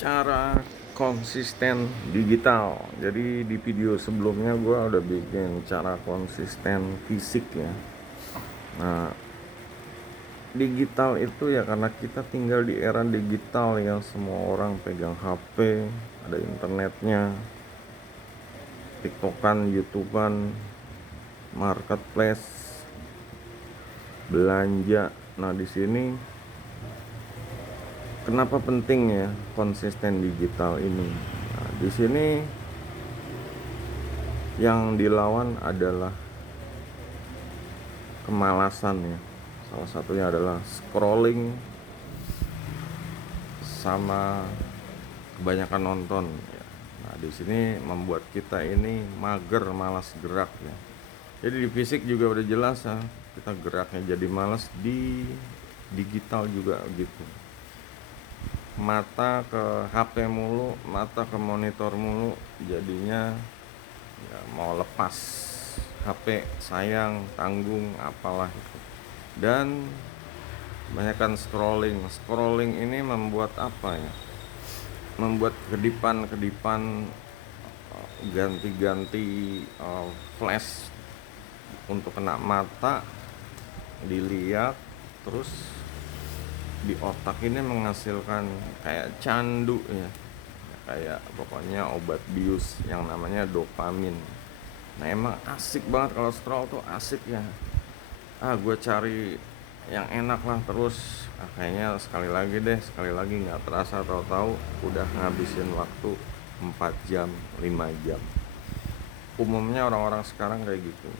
Cara konsisten digital. Jadi di video sebelumnya gue udah bikin cara konsisten fisik ya. Nah, digital itu ya karena kita tinggal di era digital yang semua orang pegang HP, ada internetnya, TikTokan, YouTubean, marketplace, belanja. Nah, di sini kenapa penting ya konsisten digital ini? Nah, di sini yang dilawan adalah kemalasan ya. Salah satunya adalah scrolling sama kebanyakan nonton ya. Nah, di sini membuat kita ini mager, malas gerak ya. Jadi di fisik juga udah jelas ya, kita geraknya jadi malas. Di digital juga gitu. Mata ke HP mulu, mata ke monitor mulu, jadinya ya mau lepas HP, sayang, tanggung, apalah itu. Dan banyakkan scrolling ini membuat apa ya, membuat kedipan ganti-ganti flash untuk kena mata, dilihat terus di otak ini menghasilkan kayak candu ya, kayak pokoknya obat bius yang namanya dopamin. Nah, emang asik banget kalau scroll tuh, asik ya. Gue cari yang enak lah terus. Kayaknya sekali lagi nggak terasa, tahu-tahu udah ngabisin waktu 4 jam 5 jam. Umumnya orang-orang sekarang kayak gitu.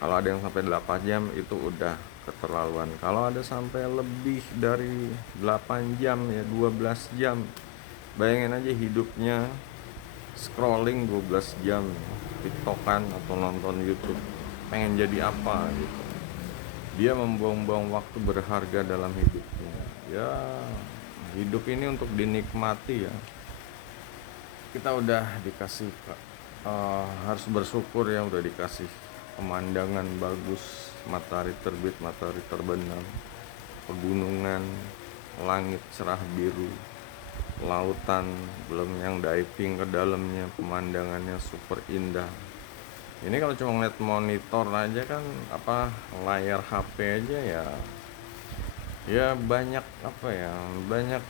Kalau ada yang sampai 8 jam itu udah keterlaluan. Kalau ada sampai lebih dari 8 jam ya, 12 jam, bayangin aja hidupnya scrolling 12 jam, TikTokan atau nonton YouTube. Pengen jadi apa gitu. Dia membuang-buang waktu berharga dalam hidupnya. Ya, hidup ini untuk dinikmati ya. Kita udah dikasih harus bersyukur ya, udah dikasih pemandangan bagus, matahari terbit, matahari terbenam, pegunungan, langit cerah biru, lautan, belum yang diving ke dalamnya, pemandangannya super indah. Ini kalau cuma ngeliat monitor aja kan, apa, layar HP aja ya, ya banyak apa ya, banyak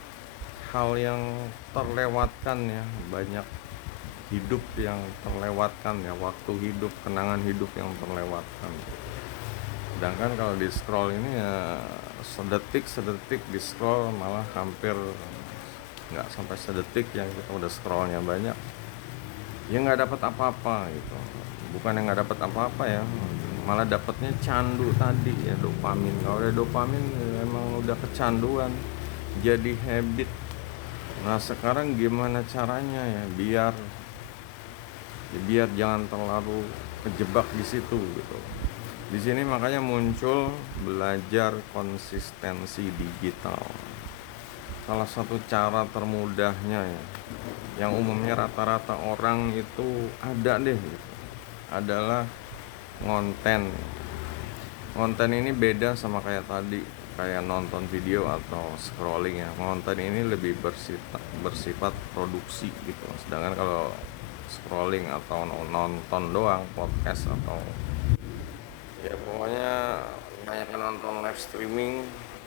hal yang terlewatkan ya, banyak hidup yang terlewatkan ya, waktu hidup, kenangan hidup yang terlewatkan. Sedangkan kalau di scroll ini ya sedetik di scroll, malah hampir nggak sampai sedetik yang kita udah scrollnya banyak, ya nggak dapat apa-apa gitu. Bukan yang nggak dapat apa-apa ya, malah dapatnya candu tadi ya, dopamin. Kalau udah dopamin ya emang udah kecanduan, jadi habit. Nah, sekarang gimana caranya ya biar jangan terlalu kejebak di situ gitu. Di sini makanya muncul belajar konsistensi digital. Salah satu cara termudahnya ya, yang umumnya rata-rata orang itu ada deh gitu, adalah ngonten. Konten ini beda sama kayak tadi, kayak nonton video atau scrolling ya. Konten ini lebih bersifat produksi gitu. Sedangkan kalau scrolling atau nonton doang, podcast atau ya pokoknya banyak nonton live streaming,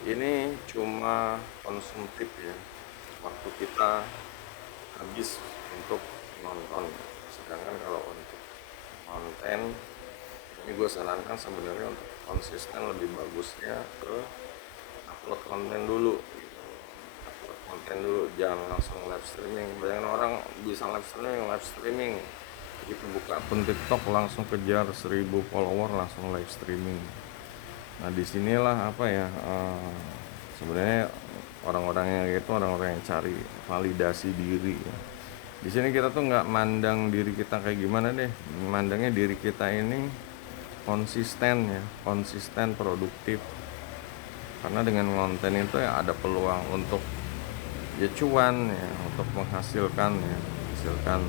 ini cuma konsumtif ya. Waktu kita habis untuk nonton. Sedangkan kalau untuk konten, ini gue sarankan sebenarnya untuk konsisten lebih bagusnya ke upload konten dulu gitu. Upload konten dulu, jangan langsung live streaming. Banyak orang bisa live streaming begitu buka akun TikTok langsung kejar 1000 follower, langsung live streaming. Nah, disinilah apa ya, sebenarnya orang-orang yang itu orang-orang yang cari validasi diri ya. Di sini kita tuh nggak mandang diri kita kayak gimana deh, mandangnya diri kita ini konsisten ya, konsisten produktif. Karena dengan konten itu ya ada peluang untuk ya cuan ya, untuk menghasilkan ya, menghasilkan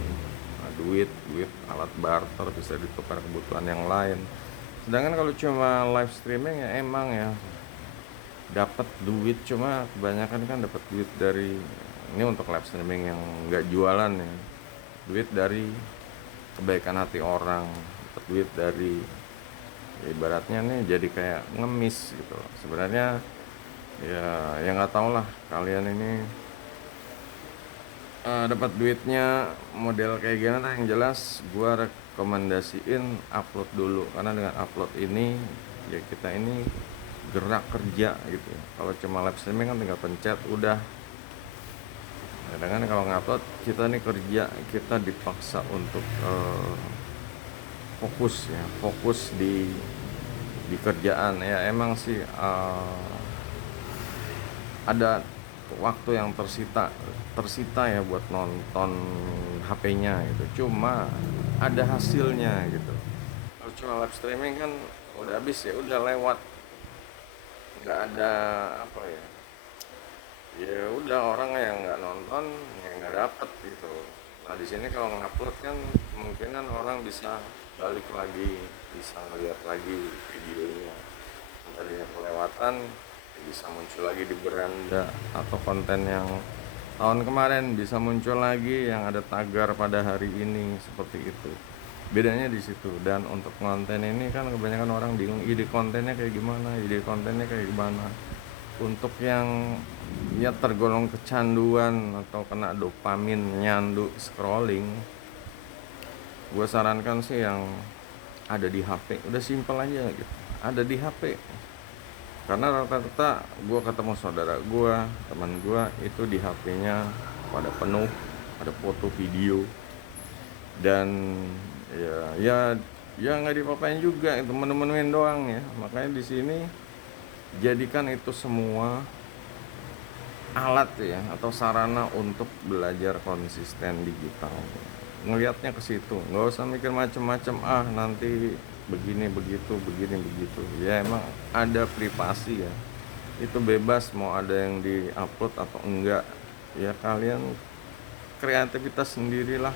duit alat barter, bisa ditukar kebutuhan yang lain. Sedangkan kalau cuma live streaming ya emang ya dapat duit, cuma kebanyakan kan dapat duit dari ini untuk live streaming yang nggak jualan ya, duit dari kebaikan hati orang, dapat duit dari ibaratnya nih jadi kayak ngemis gitu loh. Sebenarnya ya nggak tau lah kalian ini dapat duitnya model kayak gimana. Yang jelas gua rekomendasiin upload dulu, karena dengan upload ini ya kita ini gerak kerja gitu ya. Kalau cuma live streaming kan tinggal pencet udah. Kadang kalau ngupload kita nih kerja, kita dipaksa untuk fokus di kerjaan ya. Emang sih ada waktu yang tersita ya buat nonton HP-nya gitu. Cuma ada hasilnya gitu. Kalau cuma live streaming kan udah habis ya, udah lewat, nggak ada apa ya. Ya udah, orang yang nggak nonton ya nggak dapet gitu. Nah di sini kalau ngupload kan kemungkinan orang bisa balik lagi, bisa ngeliat lagi videonya. Tadinya kelewatan bisa muncul lagi di beranda, atau konten yang tahun kemarin bisa muncul lagi yang ada tagar pada hari ini, seperti itu. Bedanya di situ. Dan untuk konten ini kan kebanyakan orang bingung ide kontennya kayak gimana. Untuk yang ya tergolong kecanduan atau kena dopamin nyandu scrolling, gue sarankan sih yang ada di HP. Udah simpel aja gitu, ada di HP. Karena rata-rata gue ketemu saudara gue, teman gue itu di HP-nya pada penuh, ada foto video, dan ya nggak dipapain juga, itu menu-menuin doang ya. Makanya di sini jadikan itu semua alat ya, atau sarana untuk belajar konsisten digital. Ngelihatnya ke situ, nggak usah mikir macem-macem, nanti begini begitu ya. Emang ada privasi ya, itu bebas mau ada yang diupload atau enggak ya, kalian kreativitas sendirilah,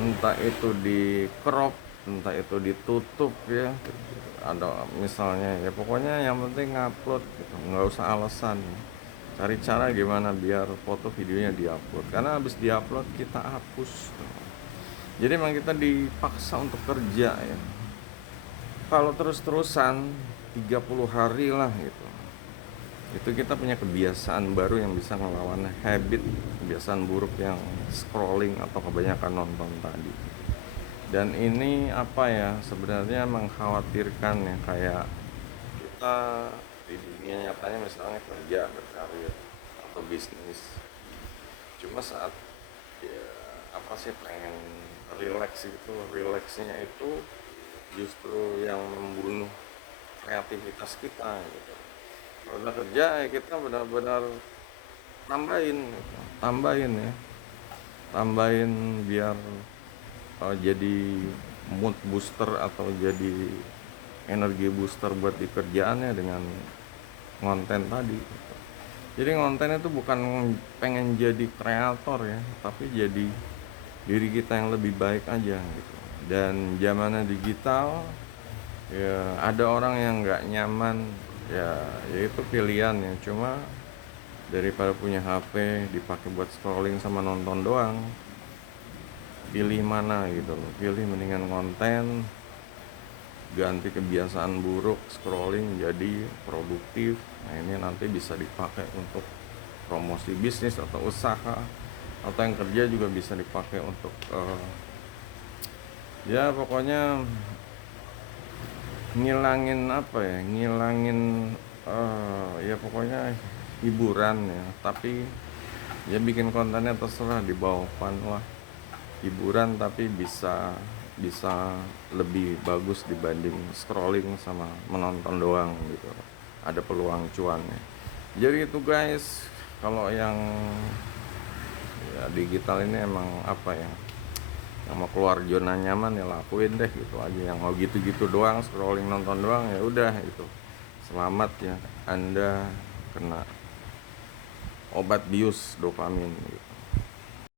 entah itu di crop, entah itu ditutup ya, ada misalnya ya, pokoknya yang penting ngupload gitu. Nggak usah alasan, cari cara gimana biar foto videonya diupload, karena habis diupload kita hapus. Jadi memang kita dipaksa untuk kerja ya. Kalau terus-terusan 30 hari lah gitu, itu kita punya kebiasaan baru yang bisa ngelawan habit, kebiasaan buruk yang scrolling atau kebanyakan nonton tadi. Dan ini apa ya, sebenarnya mengkhawatirkan ya, kayak kita di dunia nyatanya misalnya kerja, berkarir atau bisnis, cuma saat ya apa sih pengen relax itu, relaxnya itu justru yang membunuh kreativitas kita gitu. Kalau udah kerja ya kita benar-benar tambahin biar jadi mood booster atau jadi energi booster buat di kerjaannya dengan konten tadi. Jadi konten itu bukan pengen jadi kreator ya, tapi jadi diri kita yang lebih baik aja gitu. Dan zamannya digital ya, ada orang yang nggak nyaman ya, itu pilihan ya. Cuma daripada punya HP dipakai buat scrolling sama nonton doang, pilih mana gitu loh. Pilih mendingan konten, ganti kebiasaan buruk scrolling jadi produktif. Nah ini nanti bisa dipakai untuk promosi bisnis atau usaha, atau yang kerja juga bisa dipakai untuk ya pokoknya ngilangin ya pokoknya hiburan ya. Tapi ya bikin kontennya terserah, di bawah pan lah, hiburan tapi bisa lebih bagus dibanding scrolling sama menonton doang gitu. Ada peluang cuannya. Jadi itu guys, kalau yang ya digital ini emang apa ya, yang mau keluar zona nyaman ya lakuin deh gitu aja. Yang mau gitu-gitu doang, scrolling nonton doang, ya udah itu selamat ya, Anda kena obat bius dopamin gitu.